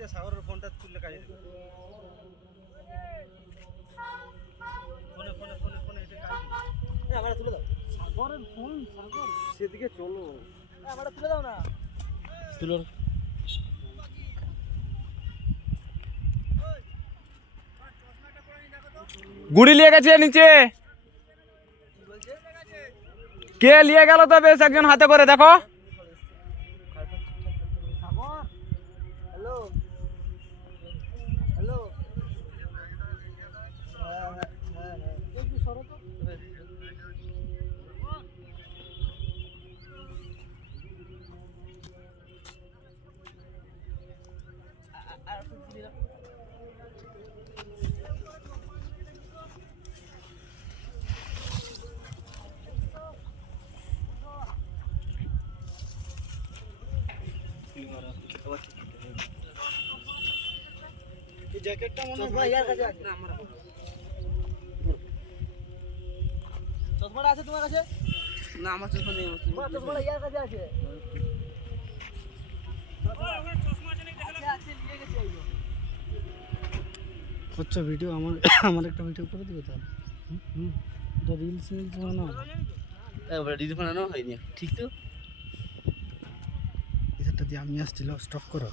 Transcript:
আসছে সাগরের ফোনটা তুললে কাজে দেবে। ফোনে ফোনে ফোনে ফোনে এসে কাজ দেবে। তুলে দাও। সাগরের ফোন সাগর। সেদিকে চলো। আমরা তুলে দাও না। তুলো। গুড়ি নিয়ে গেছে নিচে। কে নিয়ে গেল তো বেশ একজন হাতে করে দেখো। হ্যালো হ্যাঁ হ্যাঁ হ্যাঁ হ্যাঁ একটু সরো তো এই জ্যাকেটটা মনে কাছে চশমাটা আছে তোমার কাছে? না আমার চশমা নেই তোমার চশমাটা ইয়ার কাছে আছে। আছে আছে নিয়ে গেছে এই যে। করছ ভিডিও আমার আমার একটা ভিডিও করে দিবে তাহলে। হুম, রিলস মিলস বানাও। রিল বানানো হয়নি। ঠিক তো? এটা দিয়ে আমি আসছিল স্টক করো।